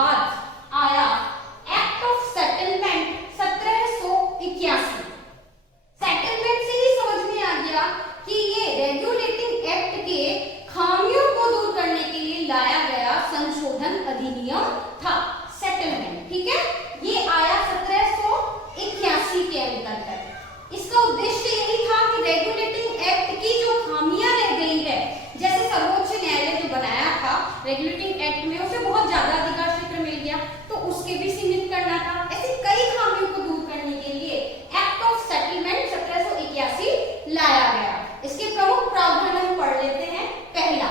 बाद आया act of settlement 1781। Settlement से ही समझ में आ गया कि ये रेगुलेटिंग एक्ट के खामियों को दूर करने के लिए लाया गया संशोधन अधिनियम था, सेटलमेंट। ठीक है, ये आया 1781 के अंतर्गत। इसका उद्देश्य यही था कि रेगुलेटिंग एक्ट की जो खामियां रह गई है, जैसे सर्वोच्च न्यायालय जो बनाया था रेगुलेटिंग एक्ट में, उसे बहुत ज्यादा अधिकार क्षेत्र मिल गया, तो उसके भी सीमित करना था। ऐसी कई खामियों को दूर करने के लिए एक्ट ऑफ सेटलमेंट 1781 लाया गया। इसके प्रमुख प्रावधान हम पढ़ लेते हैं। पहला,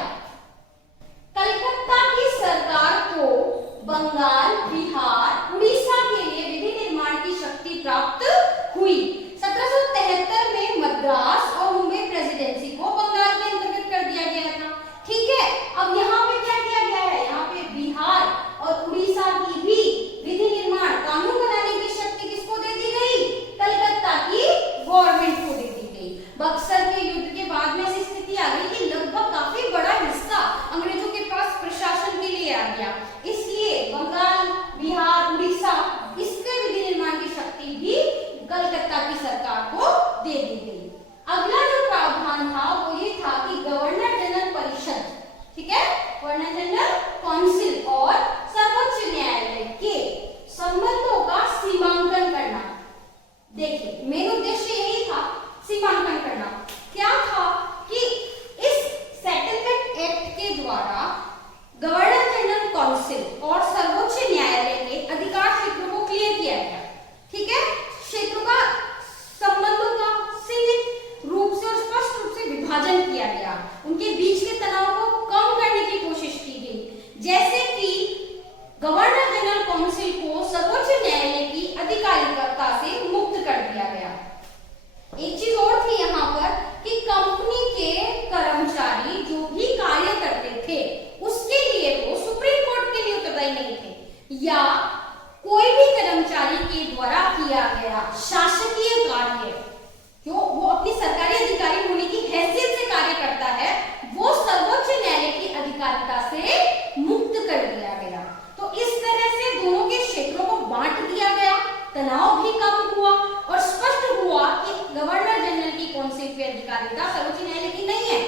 कलकत्ता की सरकार को बंगाल, बिहार, उड़ीसा के लिए विधि निर्माण की शक्ति प्राप्त हुई। 1773 में मद्रास और मुंबई प्रेसिडेंसी को बंगाल के अंतर्गत कर दिया गया था। ठीक है, अब यहाँ पे क्या किया गया है, यहाँ पे बिहार और उड़ीसा की भी विधि निर्माण कानून बनाने की शक्ति किसको दे दी गई, कलकत्ता की गवर्नमेंट को दे दी गई। बक्सर के युद्ध के बाद में ऐसी स्थिति आ गई कि लगभग काफी बड़ा हिस्सा अंग्रेजों के पास प्रशासन के लिए आ गया, इसलिए बंगाल, बिहार, उड़ीसा इसके विधि निर्माण की शक्ति भी कलकत्ता की सरकार को दे दी गई। अगला जो प्रावधान था वो ये था कि गवर्नर जनरल परिषद, ठीक है, गवर्नर जनरल काउंसिल और सर्वोच्च न्यायालय के संबंधों का सीमांकन करना। देखिए, मेन उद्देश्य यही था, सीमांकन करना। क्या था कि इस सेटलमेंट एक्ट के द्वारा गवर्नर जनरल काउंसिल और सर्वोच्च न्यायालय के अधिकार क्षेत्रों को क्लियर किया गया। ठीक है, क्षेत्रों का संबंधों का सीमित रूप से और स्पष्ट रूप से विभाजन किया गया, उनके बीच के तनाव को कम करने की कोशिश की गई। जैसे कि गवर्नर जनरल काउंसिल को सर्वोच्च न्यायालय की अधिकारिकता से मुक्त कर दिया गया। एक चीज और थी यहाँ पर कि कंपनी के कर्मचारी जो भी कार्य करते थे उसके लिए वो सुप्रीम कोर्ट के लिए उत्तरदायी नहीं थे, या कोई भी कर्मचारी के द्वारा किया गया शासकीय कार्य जो वो अपनी सरकारी अधिकारी होने की हैसियत से कार्य करता है, वो सर्वोच्च न्यायालय की अधिकारिता से मुक्त कर दिया गया। तो इस तरह से दोनों के क्षेत्रों को बांट दिया गया, तनाव भी कम हुआ और स्पष्ट हुआ कि गवर्नर जनरल की काउंसिल की अधिकारिता सर्वोच्च न्यायालय की नहीं है।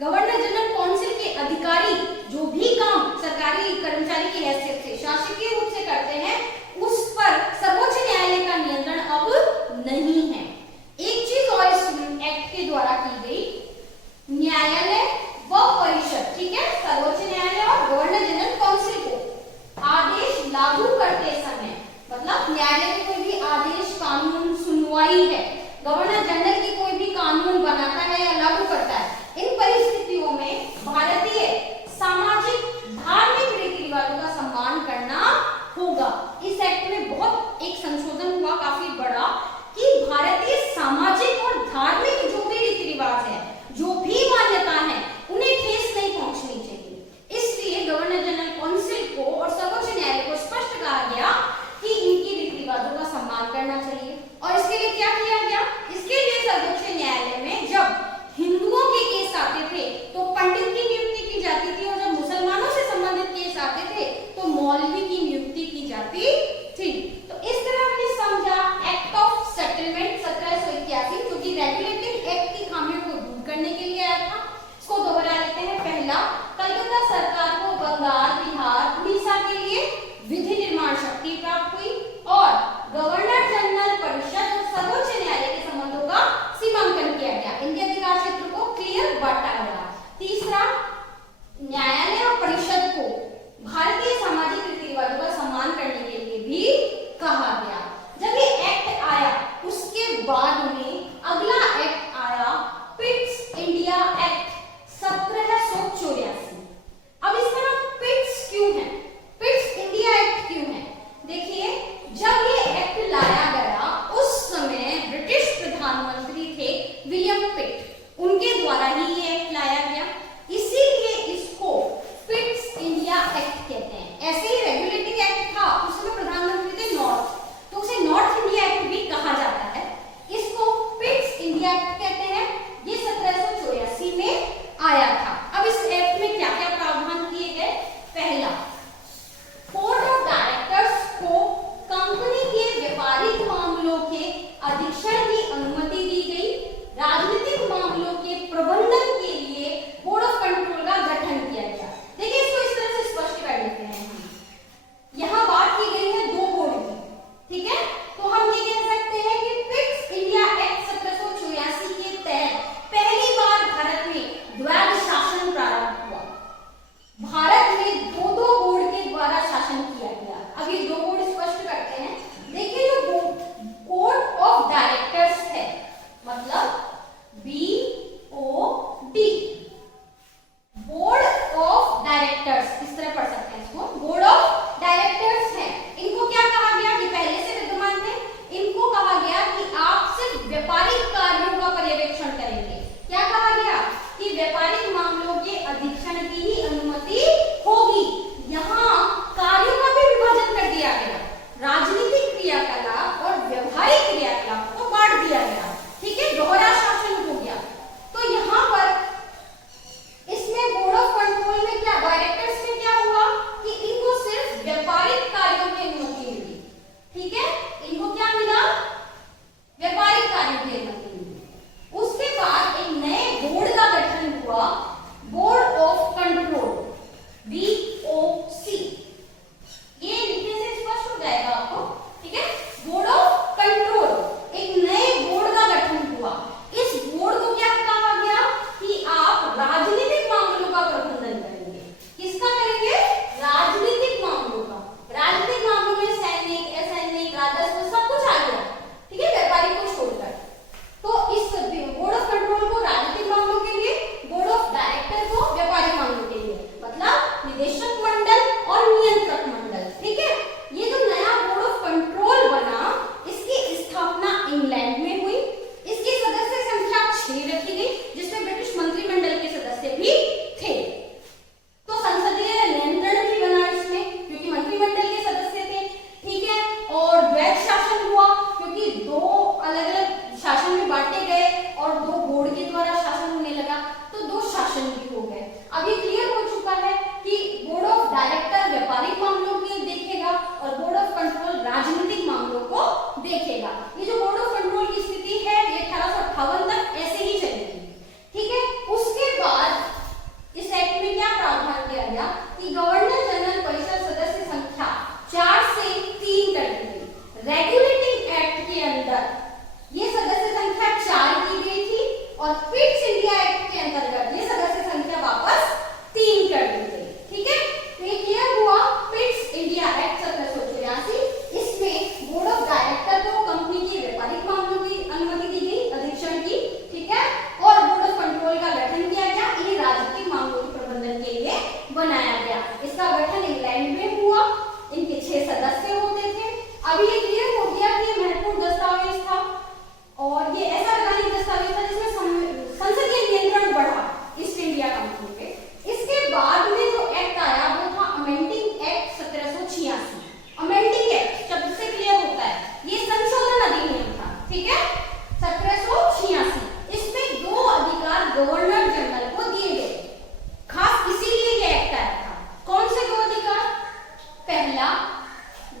गवर्नर जनरल काउंसिल के अधिकारी जो भी काम सरकारी कर्मचारी की हैसियत से शासकीय रूप से करते हैं, उस पर सर्वोच्च न्यायालय का नियंत्रण अब नहीं है। एक चीज और इस एक्ट के द्वारा की गई, न्यायालय व परिषद, ठीक है, सर्वोच्च न्यायालय और गवर्नर जनरल काउंसिल को आदेश लागू करते समय, मतलब न्यायालय के कोई भी आदेश, कानून, सुनवाई है, गवर्नर जनरल की कोई भी कानून बनाता है या लागू करता है, इन परिस्थितियों में भारतीय सामाजिक धार्मिक रीति रिवाजों का सम्मान करना होगा। इस एक्ट में बहुत एक संशोधन हुआ काफी बड़ा कि भारतीय सामाजिक और धार्मिक जो भी रीति रिवाज है, जो भी मान्यता है, उन्हें ठेस नहीं पहुंचनी चाहिए। इसलिए गवर्नर जनरल काउंसिल को और सर्वोच्च न्यायालय को स्पष्ट कहा गया कि इनकी रीति रिवाजों का सम्मान करना चाहिए। और इसके लिए क्या किया गया, इसके लिए सर्वोच्च न्यायालय में जब हिंदुओं के केस आते थे तो पंडित की नियुक्ति की जाती थी, और जब मुसलमानों से संबंधित केस आते थे तो मौलवी की नियुक्ति की जाती थी। तो इस तरह हमने समझा एक्ट ऑफ सेटलमेंट 1781, जो कि रेगुलेटिंग एक्ट की खामियों को दूर करने के लिए आया था। इसको दोहरा लेते हैं। पहला, कलकत्ता सरकार को बंगाल, बिहार, उड़ीसा के लिए विधि निर्माण शक्ति प्राप्त हुई और गवर्नर जनरल परिषद और सर्वोच्च न्यायालय के संबंधों का सीमांकन किया गया, इनके अधिकार क्षेत्र को क्लियर बांटा गया। तीसरा, न्यायालय और परिषद को भारतीय सामाजिक रीति रिवाजों का सम्मान करने के लिए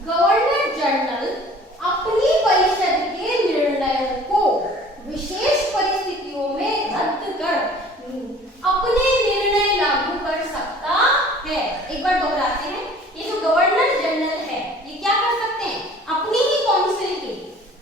गवर्नर जनरल अपनी परिषद के निर्णयों को विशेष परिस्थितियों में रद्द कर अपने निर्णय लागू कर सकता है। एक बार दोहराते हैं, ये जो गवर्नर जनरल है ये क्या कर सकते हैं, अपनी ही काउंसिल के,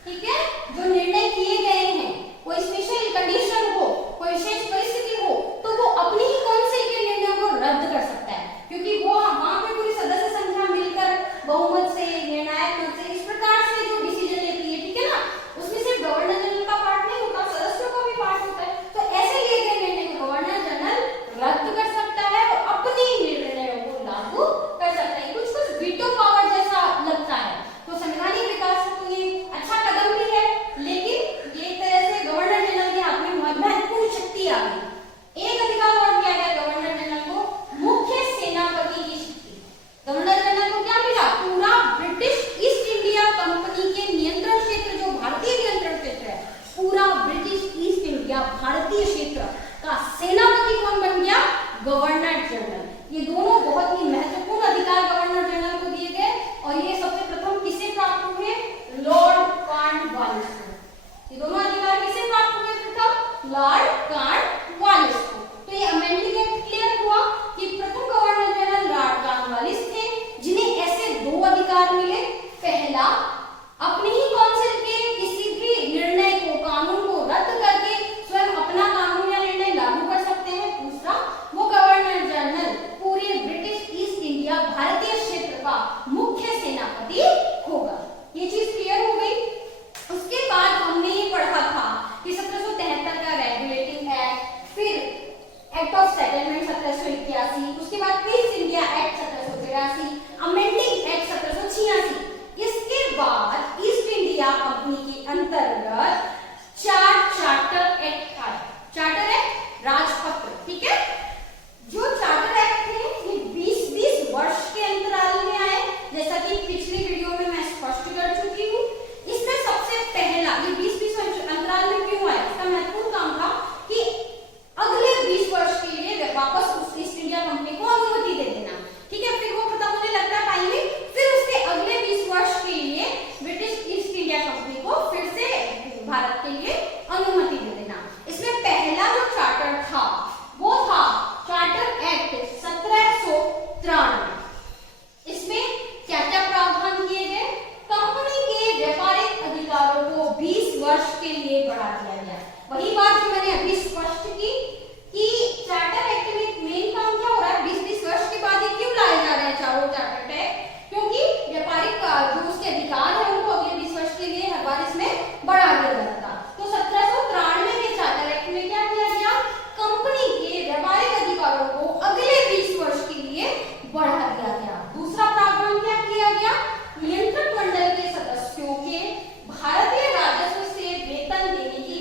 ठीक है, जो निर्णय किए गए हैं, कोई स्पेशल कंडीशन हो, कोई विशेष परिस्थिति हो, तो वो अपनी ही काउंसिल के निर्णयों को रद्द कर सकता है, क्योंकि वो वहां पे पूरी सदस्य संख्या मिलकर बहुमत से, निर्णायक मत से, इस प्रकार से जो डिसीजन लेती है, ठीक है ना, उसमें सिर्फ गवर्नर जनरल का पार्ट नहीं होता, सदस्यों का भी पार्ट होता है। तो ऐसे लिए गए निर्णय को गवर्नर जनरल रद्द कर सकता है और अपने निर्णयों को लागू कर सकता है। कुछ कुछ वीटो पावर जैसा लगता है, तो संवैधानिक विकास तो ये अच्छा कदम भी है, लेकिन ये तरह से गवर्नर जनरल के हाथ में महत्वपूर्ण शक्ति आ गई। एक अधिकार और दिया गया गवर्नर जनरल को, मुख्य सेनापति की शक्ति। गवर्नर जनरल को क्या मिला, पूरा ब्रिटिश ईस्ट इंडिया कंपनी के नियंत्रण क्षेत्र, जो भारतीय नियंत्रण क्षेत्र है, पूरा ब्रिटिश ईस्ट इंडिया भारतीय क्षेत्र का सेनापति कौन बन गया, गवर्नर जनरल। ये दोनों बहुत ही महत्वपूर्ण अधिकार गवर्नर जनरल को दिए गए और ये सबसे प्रथम किसे प्राप्त हुए, लॉर्ड कॉर्नवालिस को। ये दोनों अधिकार किसे प्राप्त हुए प्रथम, लॉर्ड कॉर्नवालिस को। तो ये अमेंडमेंट एक्ट क्लियर हुआ कि प्रथम गवर्नर जनरल लॉर्ड कॉर्नवालिस थे, जिन्हें ऐसे दो अधिकार मिले, पहला अपनी ही काउंसिल के किसी भी निर्णय को, कानून को रद्द करके स्वयं अपना कानून या निर्णय लागू कर सकते हैं, दूसरा वो गवर्नर जनरल पूरे ब्रिटिश ईस्ट इंडिया भारतीय क्षेत्र का मुख्य सेनापति होगा। ये चीज क्लियर हो गई। उसके बाद हमने ये पढ़ा था कि 1773 का रेगुलेटिंग एक्ट, फिर एक्ट ऑफ सेटलमेंट 1781, उसके बाद east India act 1783, amending act 1786। इसके बाद ईस्ट इंडिया कंपनी के अंतर्गत 4 चार्टर एक्ट आए। चार्टर एक्ट, राजपत्र, ठीक है। जो चार्टर एक्ट थे ये 20-20 वर्ष के अंतराल में आए, जैसा कि पिछली वीडियो में मैं स्पष्ट कर चुकी हूँ। इसमें सबसे पहला ये 20-20 अंतराल में क्यों आया, इसका महत्वपूर्ण काम था कि अगले 20 वर्ष के लिए वापस उस ईस्ट इंडिया कंपनी को अनुमति दे देना, ठीक है। फिर वो खत्म होने लगता टाइम में, फिर उसके अगले 20 वर्ष के लिए ब्रिटिश ईस्ट इंडिया कंपनी को फिर से भारत के लिए अनुमति दे देना। इसमें पहला जो चार्टर था वो था चार्टर एक्ट 1793। इसमें क्या क्या प्रावधान किए गए, कंपनी के व्यापारिक अधिकारों को 20 वर्ष के लिए बढ़ा दिया गया। वही बात जो मैंने अभी स्पष्ट की कि चार्टर एक्ट में मेन काम क्या हो रहा है, 20-20 वर्ष के बाद ये क्यों लाए जा रहे हैं चारों चार्टर एक्ट, क्योंकि व्यापारिक जो उसके अधिकार है उनको अगले 20 वर्ष के लिए हर बार इसमें बढ़ा दिया जाता। तो 1793 के चार्टर एक्ट में क्या किया गया, कंपनी के व्यापारिक अधिकारों को अगले 20 वर्ष के लिए बढ़ा दिया गया। दूसरा प्रावधान क्या किया गया, नियंत्रण मंडल के सदस्यों के भारतीय राजस्व से वेतन देने की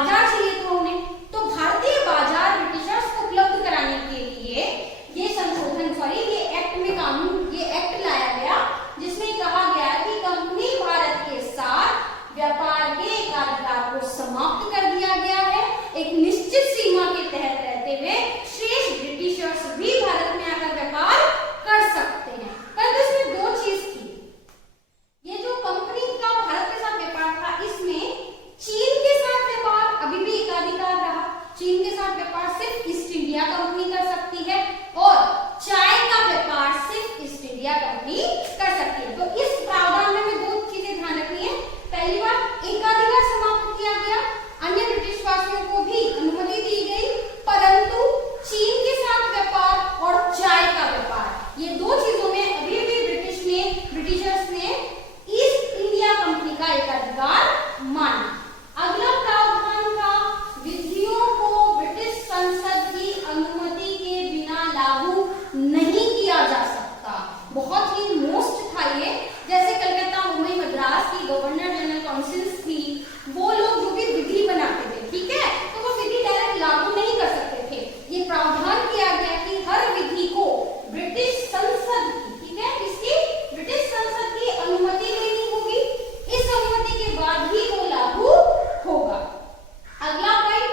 बाजार चाहिए था उन्हें, तो भारतीय बाजार ब्रिटिशर्स को उपलब्ध कराने के लिए ये संशोधन ये एक्ट में कानून, ये एक्ट लाया गया जिसमें कहा गया कि कंपनी भारत के साथ व्यापार के एकाधिकार को समाप्त कर दिया गया है। एक निश्चित सीमा के तहत रहते हुए शेष ब्रिटिशर्स भी भारत में आकर व्यापार कर सकते हैं। पर इसमें दो चीज थी, ये जो कंपनी का भारत के साथ व्यापार था, इसमें चीन के साथ व्यापार अभी भी एकाधिकार रहा। चीन के साथ व्यापार सिर्फ ईस्ट इंडिया कंपनी कर सकती है और चाय का व्यापार सिर्फ ईस्ट इंडिया कंपनी कर सकती है। तो इस प्रावधान में दो चीजें ध्यान रखनी है। पहली बात, एकाधिकार समाप्त किया गया, अन्य ब्रिटिश वासियों को भी अनुमति दी गई, परंतु चीन के साथ व्यापार और चाय का व्यापार, ये दो चीजों में अभी भी ब्रिटिशर्स ने ईस्ट इंडिया कंपनी का एकाधिकार माना। अगला प्रावधान था, विधियों को ब्रिटिश संसद की अनुमति के बिना लागू नहीं किया जा सकता। बहुत ही मोस्ट था ये। जैसे कलकत्ता, मुंबई, मद्रास की गवर्नर जनरल काउंसिल्स थी, वो लोग जो भी विधि बनाते थे, ठीक है, तो वो विधि डायरेक्ट लागू नहीं कर सकते थे। ये प्रावधान किया गया कि हर विधि को ब्रिटिश संसद की, ठीक है, इसकी ब्रिटिश संसद की अनुमति लेनी होगी। इस अनुमति के बाद ही वो लागू होगा। अगला पॉइंट,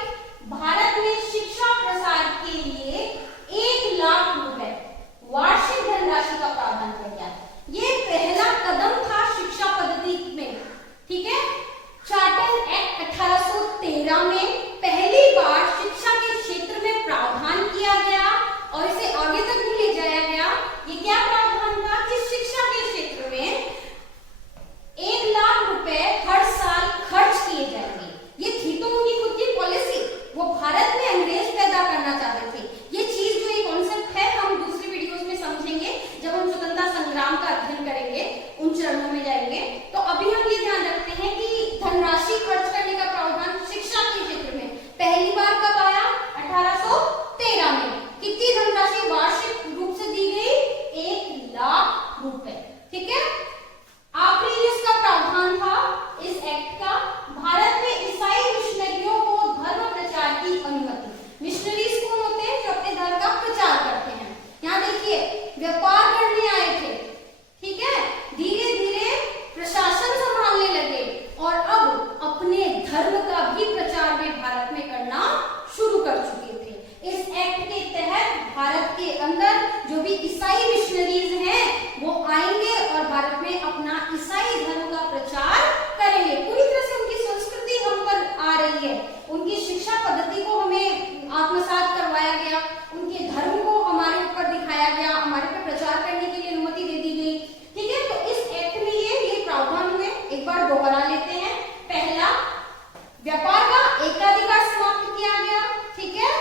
भारत में शिक्षा प्रसार के लिए 1 लाख रुपए वार्षिक धनराशि का प्रावधान किया गया। ये पहला कदम था शिक्षा पद्धति में, ठीक है। चार्टर एक्ट 1813 में पहली बार शिक्षा के क्षेत्र में प्रावधान किया गया और इसे आगे तक भी ले जाया गया। ये क्या प्रावधान था कि शिक्षा के क्षेत्र में 1 लाख रुपए हर साल खर्च किए जाएंगे। ये थी तो उनकी खुद की पॉलिसी, वो भारत में अंग्रेज पैदा करना चाहते थे। ये चीज जो ये कॉन्सेप्ट है, हम दूसरी वीडियोस में समझेंगे जब हम स्वतंत्रता संग्राम का अध्ययन करेंगे, उन चरणों में जाएंगे। तो अभी हम ये ध्यान रखते हैं कि धनराशि खर्च करने का प्रावधान शिक्षा के क्षेत्र में पहली बार कब आया? 1813 में। कितनी धनराशि वार्षिक रूप से दी गई? 1 लाख रुपए, ठीक है। आखिरी इसका प्रावधान था इस एक्ट का, भारत में ईसाई मिशनरियों को धर्म प्रचार की अनुमति। मिशनरीज कौन होते हैं? जो अपने धर्म का प्रचार करते हैं। यहाँ देखिए, व्यापार करने आए थे, ठीक है, धीरे धीरे प्रशासन संभालने लगे और अब अपने धर्म का भी प्रचार वे भारत में करना शुरू कर चुके थे। इस एक्ट के तहत भारत के अंदर जो भी ईसाई मिशनरीज हैं वो आएंगे और भारत में अपना ईसाई धर्म का प्रचार करेंगे। पूरी तरह से उनकी संस्कृति हम पर आ रही है, उनकी शिक्षा पद्धति को हमें आत्मसात करवाया गया, उनके धर्म को हमारे ऊपर दिखाया गया, हमारे पे प्रचार करने के लिए अनुमति दे दी गई, ठीक है। तो इस एक्ट में ये प्रावधान हुए, एक बार दोहरा लेते हैं। पहला, व्यापार का एकाधिकार समाप्त किया गया, ठीक है,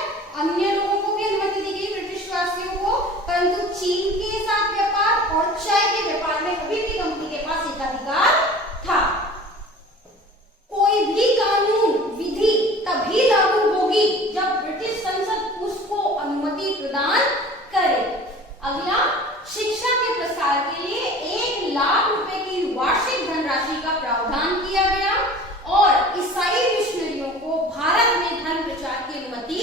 अन्य लोगों को भी अनुमति दी गई, ब्रिटिश वासियों को, परंतु चीन के साथ व्यापार और चाय के व्यापार में अभी भी कंपनी के पास एकाधिकार था। कोई भी कानून विधि तभी लागू होगी जब ब्रिटिश संसद उसको अनुमति प्रदान करे। अगला, शिक्षा के प्रसार के लिए 1 लाख रुपए की वार्षिक धनराशि का प्रावधान किया गया और ईसाई मिशनरियों को भारत में धर्म प्रचार की अनुमति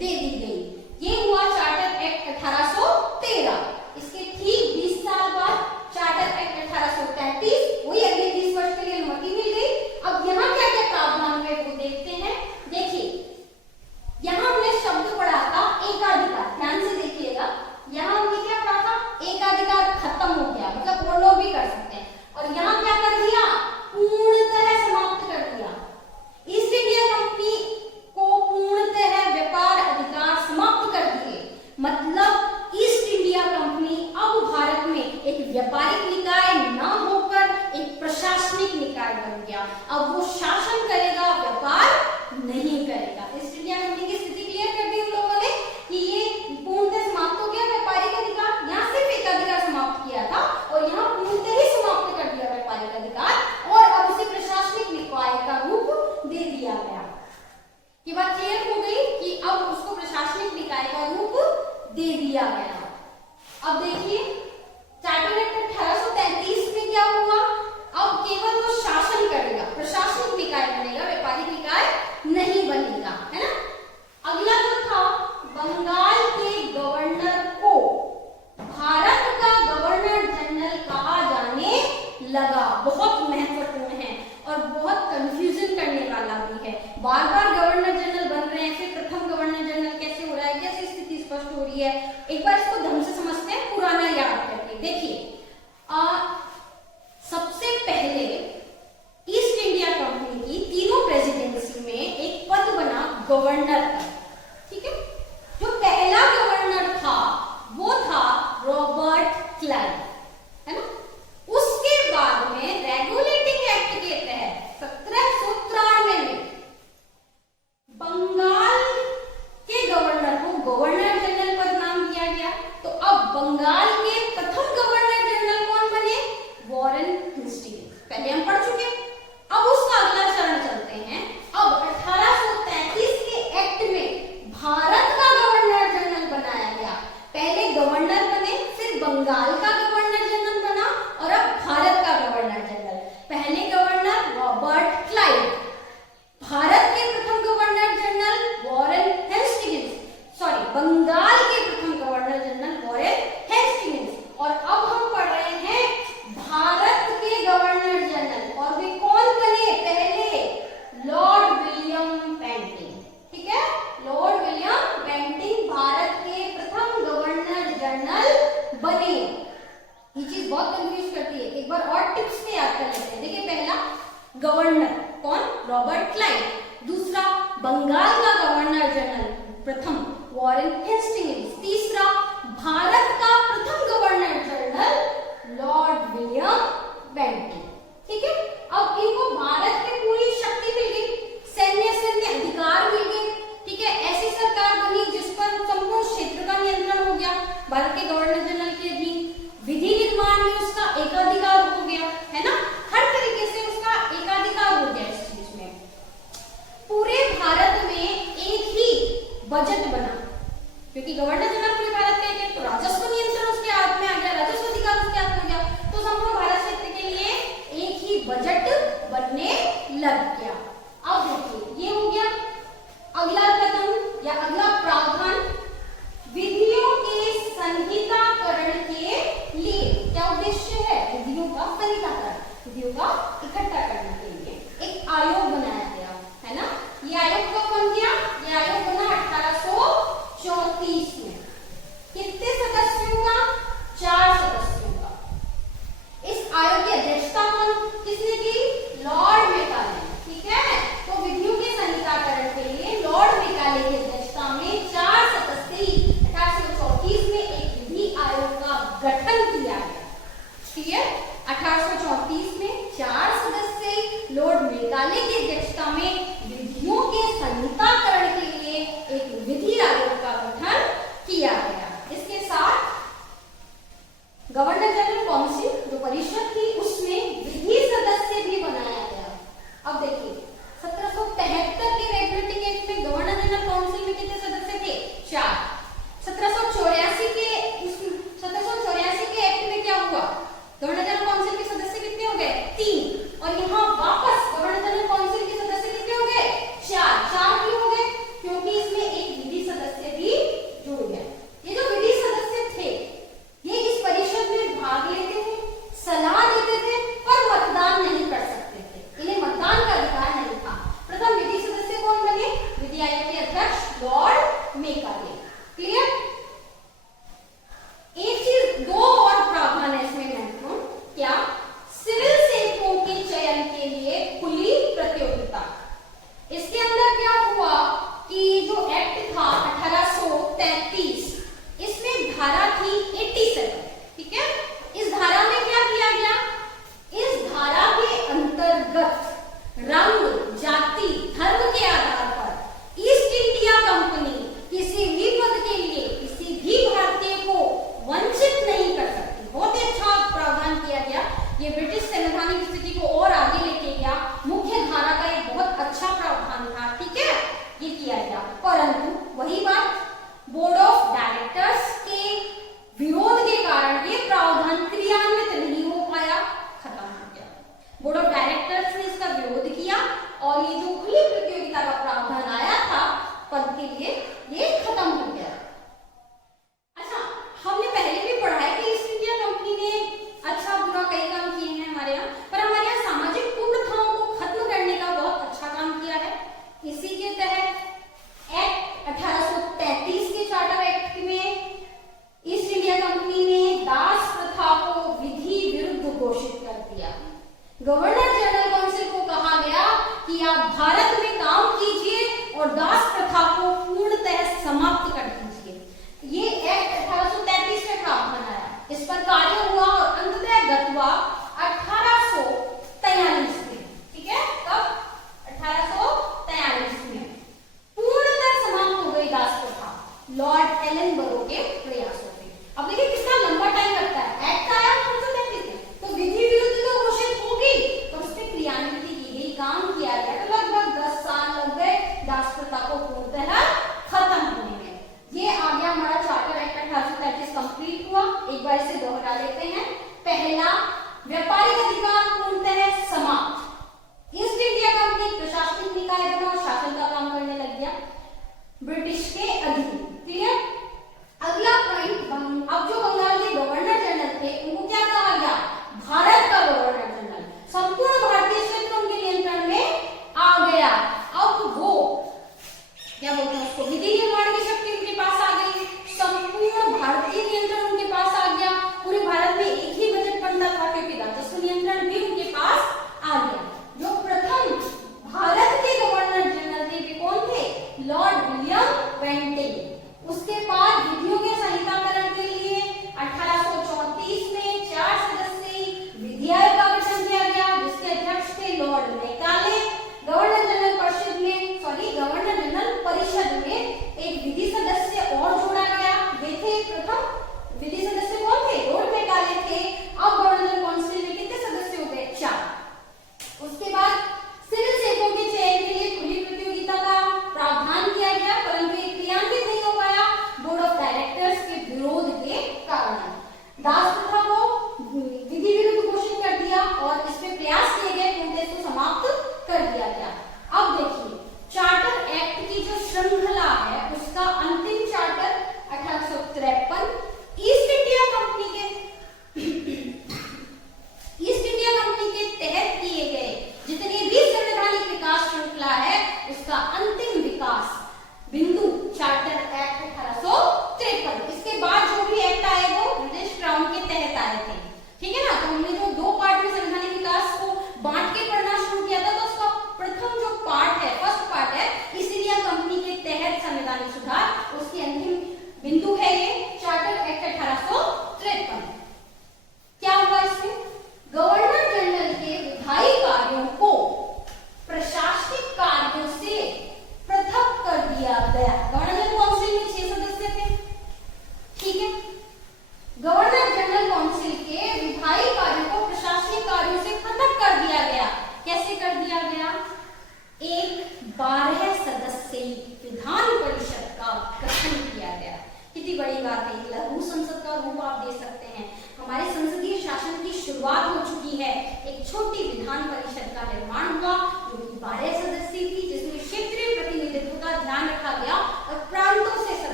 दे दी गई। ये हुआ चार्टर एक्ट 1813। इसके ठीक 20 साल बाद चार्टर एक्ट 1833, वही अगले 20 वर्ष के लिए अनुमति मिल गई। अब यहाँ क्या क्या प्रावधान हुए वो देखते हैं। देखिए, यहाँ हमने शब्द पढ़ा था एकाधिकार, ध्यान से देखिएगा। यहाँ हमने क्या पढ़ा था? एकाधिकार खत्म हो गया, मतलब वो लोग भी कर सकते हैं। और यहाँ क्या कर दिया? पूर्णतः समाप्त कर दिया। ईस्ट इंडिया कंपनी को पूर्णतः व्यापार अधिकार समाप्त कर दिए। मतलब ईस्ट इंडिया कंपनी अब भारत में एक व्यापारिक निकाय न होकर एक प्रशासनिक निकाय बन गया। अब वो शासन करेगा, व्यापार नहीं करेगा। ईस्ट इंडिया कंपनी की स्थिति क्लियर कर दी उन लोगों ने कि ये पूर्णतः समाप्त हो गया व्यापारिक अधिकार। यहाँ सिर्फ एकाधिकार समाप्त किया था और यहाँ पूर्णतः ही समाप्त कर दिया व्यापारिक अधिकार और अब उसे प्रशासनिक निकाय का रूप दे दिया गया। ये बात क्लियर हो गई कि अब उसको प्रशासनिक निकाय का रूप दे दिया गया। अब देखिए, चार्टर एक्ट 1833 में क्या हुआ? अब केवल वो शासन करेगा, प्रशासनिक निकाय बनेगा, व्यापारिक निकाय नहीं बार बार गवर्नर जनरल बन रहे हैं, फिर प्रथम गवर्नर जनरल कैसे हो रहा है, कैसे स्थिति स्पष्ट हो रही है, एक बार इसको ढंग से समझते हैं पुराना याद करके। देखिए सबसे पहले ईस्ट इंडिया कंपनी की तीनों प्रेसिडेंसी में एक पद बना गवर्नर का, ठीक है। जो पहला गवर्नर था वो था रॉबर्ट क्लाइव, है ना। उसके बाद में रेगुलेटिंग एक्ट के तहत 1793 में बंगाल के गवर्नर को गवर्नर जनरल पद नाम दिया गया। तो अब बंगाल के प्रथम गवर्नर जनरल कौन बने? Warren Hastings. पहले हम पढ़ चुके, अब उसका अगला चरण चलते हैं। अब 1833 के एक्ट में भारत का गवर्नर जनरल बनाया गया। पहले गवर्नर बने, फिर बंगाल का गवर्नर जनरल बना और अब भारत का गवर्नर जनरल। पहले गवर्नर रॉबर्ट क्लाइव, भारत के प्रथम governor general Warren Hastings, sorry Bengal के प्रथम गवर्नर जनरल वॉरेन हेस्टिंग्स। और अब हम पढ़ रहे हैं भारत के गवर्नर जनरल, और वे कौन बने? पहले लॉर्ड विलियम बेंटिंग, ठीक है। लॉर्ड विलियम बेंटिंग भारत के प्रथम गवर्नर जनरल बने। ये चीज बहुत कंफ्यूज करती है, एक बार और टिप्स से याद कर लेते हैं। देखिए पहला गवर्नर कौन? Robert Clive. दूसरा बंगाल का गवर्नर जनरल प्रथम वॉरेन हेस्टिंग्स। तीसरा भारत का प्रथम governor general lord William Bentinck, ठीक है। अब इनको भारत में पूरी शक्ति मिल गई, सैन्य अधिकार मिल गए, ठीक है। ऐसी सरकार बनी जिस पर संपूर्ण क्षेत्र का नियंत्रण हो गया भारत के गवर्नर जनरल के अधीन। विधि निर्माण में उसका एकाधिकार हो गया, है ना। हर तरीके से उसका एकाधिकार हो गया इस चीज में। पूरे भारत में एक ही बजट बना, क्योंकि गवर्नर जनरल पूरे भारत का एक, तो राजस्व नियंत्रण उसके हाथ में आ गया, राजस्व अधिकार उसके हाथ में आ गया, तो संपूर्ण भारत क्षेत्र के लिए एक ही बजट बनने लग गया। अब देखिए ये हो गया। अगला कदम या अगला प्रावधान, विधियों के संहिताकरण के लिए क्या उद्देश्य है? विधियों का संहिताकरण, विधियों का इकट्ठा करने के लिए एक आयोग बनाया गया, है ना। ये आयोग कब बन गया? ये आयोग बना 1834 में। कितने सदस्यों का? 4 सदस्यों का। इस आयोग की अध्यक्षता किसने की? लॉर्ड मेकाले, ठीक है। तो विधियों के संहिताकरण के लिए लॉर्ड मेकाले की अध्यक्षता में 4 सदस्यीय 1834 में एक विधि आयोग का गठन किया गया, ठीक है। 1834 में 4 सदस्यीय लॉर्ड मेकाले की अध्यक्षता में विधियों के संहिताकरण के लिए एक विधि आयोग का गठन किया गया। इसके साथ गवर्नर जनरल काउंसिल जो परिषद थी उसमें विधि सदस्य भी बनाया गया। अब देखिए 1773 के रेगुलेटिंग एक्ट में गवर्नर जनरल काउंसिल में कितने सदस्य थे? 4। 1784 के एक्ट में क्या हुआ? गवर्नर जनरल काउंसिल के सदस्य कितने हो गए? 3। और यहाँ वापस गवर्नर जनरल काउंसिल के सदस्य कितने हो गए? 4। 4 क्यों हो गए? क्योंकि इसमें एक विधि सदस्य भी जुड़ गया। ये जो विधि सदस्य थे ये इस परिषद में भाग लेते थे, सलाह देते थे, पर मतदान नहीं कर सकते थे, इन्हें मतदान का अधिकार नहीं था। प्रथम विधि सदस्य कौन बने? विधि आयोग के अध्यक्ष लॉर्ड मेकाले। क्लियर? एक चीज, 2 और प्रावधान है इसमें महत्वपूर्ण। क्या? सिविल सेवकों के चयन के लिए खुली प्रतियोगिता। इसके अंदर क्या हुआ कि जो एक्ट था 1833, इसमें धारा थी 87, ठीक है। इस धारा में क्या किया गया? इस धारा के अंतर्गत रंग, जाति, धर्म के आधार पर ईस्ट इंडिया कंपनी किसी भी पद के लिए किसी भी भारतीय को वंचित नहीं कर सकती। बहुत ही अच्छा प्रावधान किया गया। ये ब्रिटिश संवैधानिक स्थिति को और आगे लेके गया। मुख्य धारा का एक बहुत अच्छा प्रावधान था, ठीक है, ये किया गया। परंतु वही बात, बोर्ड ऑफ डायरेक्टर्स के विरोध के कारण ये प्रावधान क्रियान्वित नहीं हो पाया, खत्म हो गया। बोर्ड ऑफ डायरेक्टर्स ने इसका विरोध किया और ये जो खुली प्रतियोगिता का प्रावधान आया था पद के लिए, ये खत्म हो गया। अच्छा, हमने पहले भी पढ़ा है कि ईस्ट इंडिया कंपनी ने अच्छा बुरा कई काम किए हैं हमारे यहाँ, पर हमारे यहाँ सामाजिक कुप्रथाओं को खत्म करने का बहुत अच्छा काम किया है। इस ब्रिटिश के अधीन। क्लियर? अगला पॉइंट, अब जो बंगाल के गवर्नर जनरल थे उनको क्या कहा गया? भारत का गवर्नर जनरल। संपूर्ण भारतीय क्षेत्र उनके नियंत्रण में आ गया। अब वो क्या बोलते हैं उसको, विधि निर्माण की शक्ति उनके पास आ गई, संपूर्ण भारतीय नियंत्रण उनके पास आ गया। पूरे भारत में एक ही बजट बनता था क्योंकि राजस्व नियंत्रण भी उनके पास आ गया। जो प्रथम भारत के गवर्नर जनरल थे वे कौन थे? Lord William Bentinck. उसके बाद विधियों के संहिताकरण के लिए 1834 में 4 सदस्यीय विधि आयोग का गठन किया गया, जिसके अध्यक्ष थे लॉर्ड मैकाले। गवर्नर जनरल परिषद में एक विधि सदस्य और जोड़ा गया। वे थे प्रथम विधि सदस्य कौन थे? लॉर्ड मैकाले थे। अब गवर्नर काउंसिल में कितने सदस्य हो गए? 4। उसके बाद सिविल सेवकों के चयन के लिए खुली प्रतियोगिता का प्रावधान किया गया, परंतु ये क्रियान्वित नहीं हो पाया बोर्ड ऑफ डायरेक्टर्स के विरोध के कारण। दास प्रथा को विधि विरुद्ध घोषित कर दिया और इसमें प्रयास किए गए पूर्णतः इसको समाप्त कर दिया गया। अब देखिए चार्टर एक्ट की जो श्रृंखला है उसका अंतिम चार्टर 1853 ईस्ट इंडिया कंपनी के तहत किए गए जितने भी संवैधानिक विकास श्रृंखला है उसका अंतिम विकास